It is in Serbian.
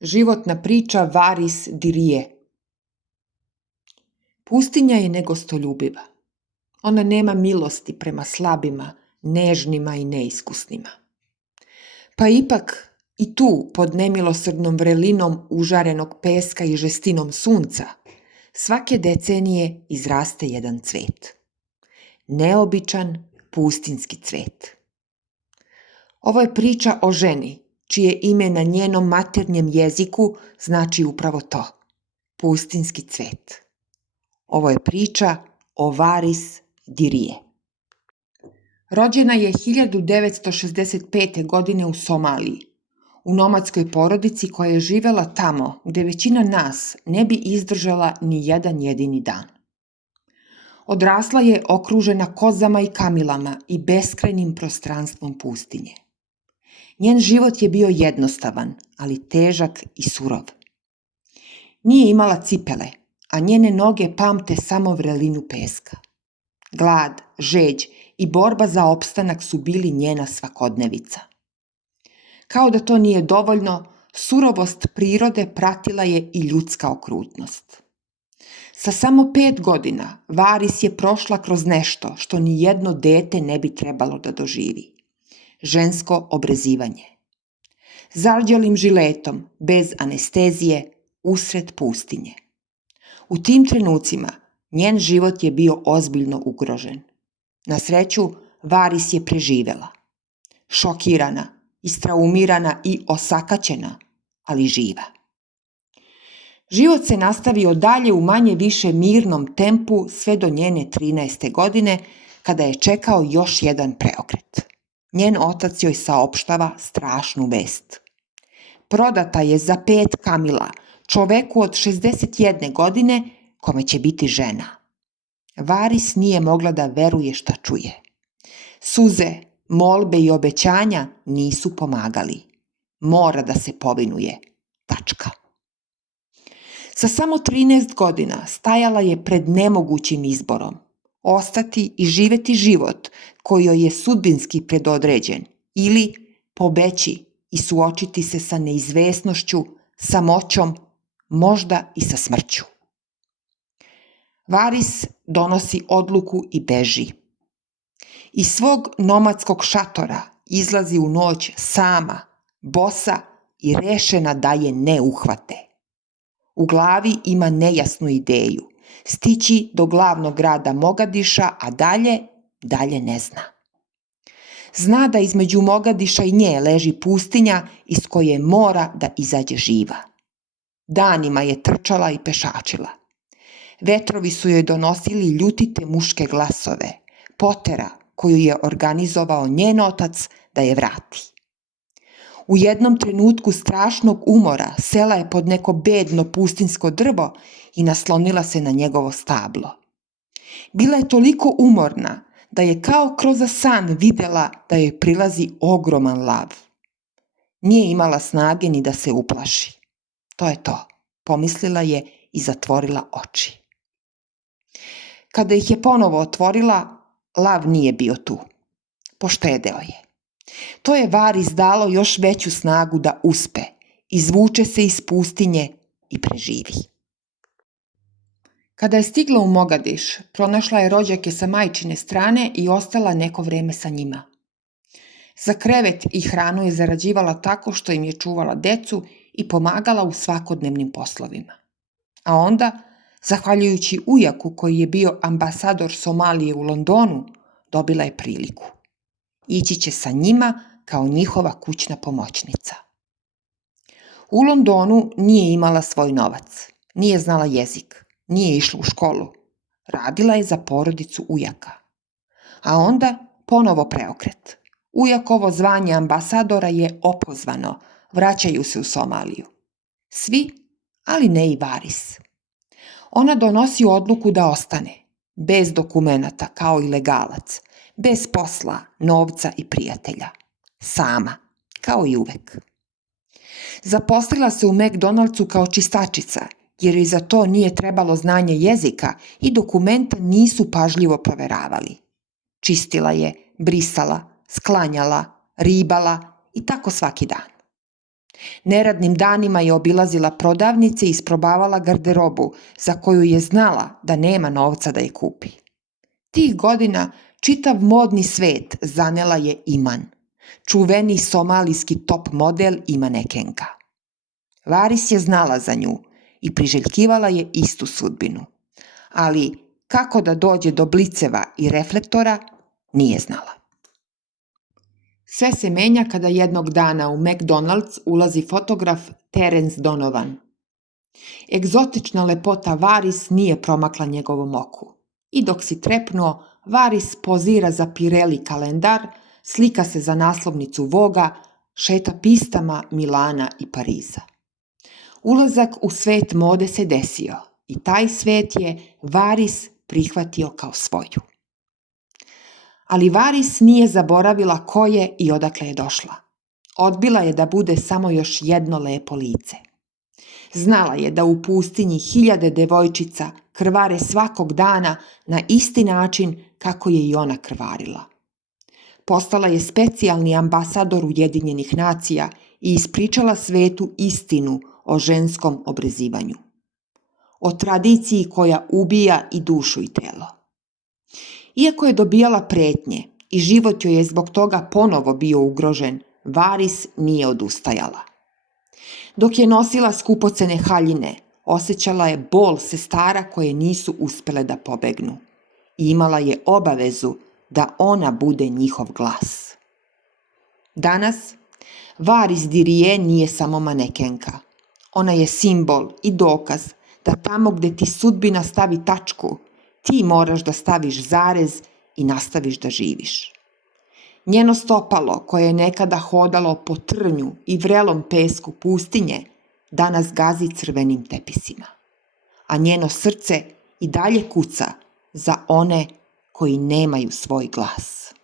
Životna priča Varis Dirije. Pustinja je negostoljubiva. Ona nema milosti prema slabima, nežnima i neiskusnima. Pa ipak i tu, pod nemilosrdnom vrelinom užarenog peska i žestinom sunca, svake decenije izraste jedan cvet. Neobičan pustinski cvet. Ovo je priča o ženi, čije ime na njenom maternjem jeziku znači upravo to, pustinski cvet. Ovo je priča o Varis Dirije. Rođena je 1965. godine u Somaliji, u nomadskoj porodici koja je živela tamo gde većina nas ne bi izdržala ni jedan jedini dan. Odrasla je okružena kozama i kamilama i beskrajnim prostranstvom pustinje. Njen život je bio jednostavan, ali težak i surov. Nije imala cipele, a njene noge pamte samo vrelinu peska. Glad, žeđ i borba za opstanak su bili njena svakodnevica. Kao da to nije dovoljno, surovost prirode pratila je i ljudska okrutnost. Sa samo 5 godina Varis je prošla kroz nešto što ni jedno dete ne bi trebalo da doživi. Žensko obrezivanje. Zarđalim žiletom, bez anestezije, usred pustinje. U tim trenucima njen život je bio ozbiljno ugrožen. Na sreću, Varis je preživela. Šokirana, istraumirana i osakaćena, ali živa. Život se nastavio dalje u manje više mirnom tempu sve do njene 13. godine, kada je čekao još jedan preokret. Njen otac joj saopštava strašnu vest. Prodata je za 5 kamila, čoveku od 61 godine, kome će biti žena. Varis nije mogla da veruje šta čuje. Suze, molbe i obećanja nisu pomagali. Mora da se povinuje. Tačka. Sa samo 13 godina stajala je pred nemogućim izborom. Ostati i živeti život koji joj je sudbinski predodređen ili pobeći i suočiti se sa neizvesnošću, samoćom, možda i sa smrću. Varis donosi odluku i beži. Iz svog nomadskog šatora izlazi u noć sama, bosa i rešena da je ne uhvate. U glavi ima nejasnu ideju, stići do glavnog grada Mogadiša, a dalje ne zna. Zna da između Mogadiša i nje leži pustinja iz koje mora da izađe živa. Danima je trčala i pešačila. Vetrovi su joj donosili ljutite muške glasove, potera koju je organizovao njen otac da je vrati. U jednom trenutku strašnog umora sela je pod neko bedno pustinsko drvo i naslonila se na njegovo stablo. Bila je toliko umorna da je kao kroz san videla da joj prilazi ogroman lav. Nije imala snage ni da se uplaši. To je to, pomislila je i zatvorila oči. Kada ih je ponovo otvorila, lav nije bio tu. Poštedeo je. To je Varis dalo još veću snagu da uspe, izvuče se iz pustinje i preživi. Kada je stigla u Mogadiš, pronašla je rođake sa majčine strane i ostala neko vreme sa njima. Za krevet i hranu je zarađivala tako što im je čuvala decu i pomagala u svakodnevnim poslovima. A onda, zahvaljujući ujaku koji je bio ambasador Somalije u Londonu, dobila je priliku. Ići će sa njima kao njihova kućna pomoćnica. U Londonu nije imala svoj novac, nije znala jezik, nije išla u školu. Radila je za porodicu ujaka. A onda ponovo preokret. Ujakovo zvanje ambasadora je opozvano, vraćaju se u Somaliju. Svi, ali ne i Varis. Ona donosi odluku da ostane, bez dokumenata kao ilegalac, bez posla, novca i prijatelja. Sama, kao i uvek. Zaposlila se u McDonald'su kao čistačica, jer joj za to nije trebalo znanje jezika i dokumenta nisu pažljivo proveravali. Čistila je, brisala, sklanjala, ribala i tako svaki dan. Neradnim danima je obilazila prodavnice i isprobavala garderobu za koju je znala da nema novca da je kupi. Tih godina čitav modni svet zanela je Iman, čuveni somalijski top model i manekenka. Varis je znala za nju i priželjkivala je istu sudbinu, ali kako da dođe do bliceva i reflektora nije znala. Sve se menja kada jednog dana u McDonald's ulazi fotograf Terence Donovan. Egzotična lepota Varis nije promakla njegovom oku. I dok si trepnuo, Varis pozira za Pirelli kalendar, slika se za naslovnicu Voga, šeta pistama Milana i Pariza. Ulazak u svet mode se desio i taj svet je Varis prihvatio kao svoju. Ali Varis nije zaboravila ko je i odakle je došla. Odbila je da bude samo još jedno lepo lice. Znala je da u pustinji 1000 devojčica krvare svakog dana na isti način kako je i ona krvarila. Postala je specijalni ambasador Ujedinjenih nacija i ispričala svetu istinu o ženskom obrezivanju. O tradiciji koja ubija i dušu i telo. Iako je dobijala pretnje i život joj je zbog toga ponovo bio ugrožen, Varis nije odustajala. Dok je nosila skupocene haljine, osjećala je bol sestara koje nisu uspjele da pobegnu i imala je obavezu da ona bude njihov glas. Danas, Varis Dirije nije samo manekenka. Ona je simbol i dokaz da tamo gde ti sudbina stavi tačku, ti moraš da staviš zarez i nastaviš da živiš. Njeno stopalo, koje je nekada hodalo po trnju i vrelom pesku pustinje, danas gazi crvenim tepisima. A njeno srce i dalje kuca za one koji nemaju svoj glas.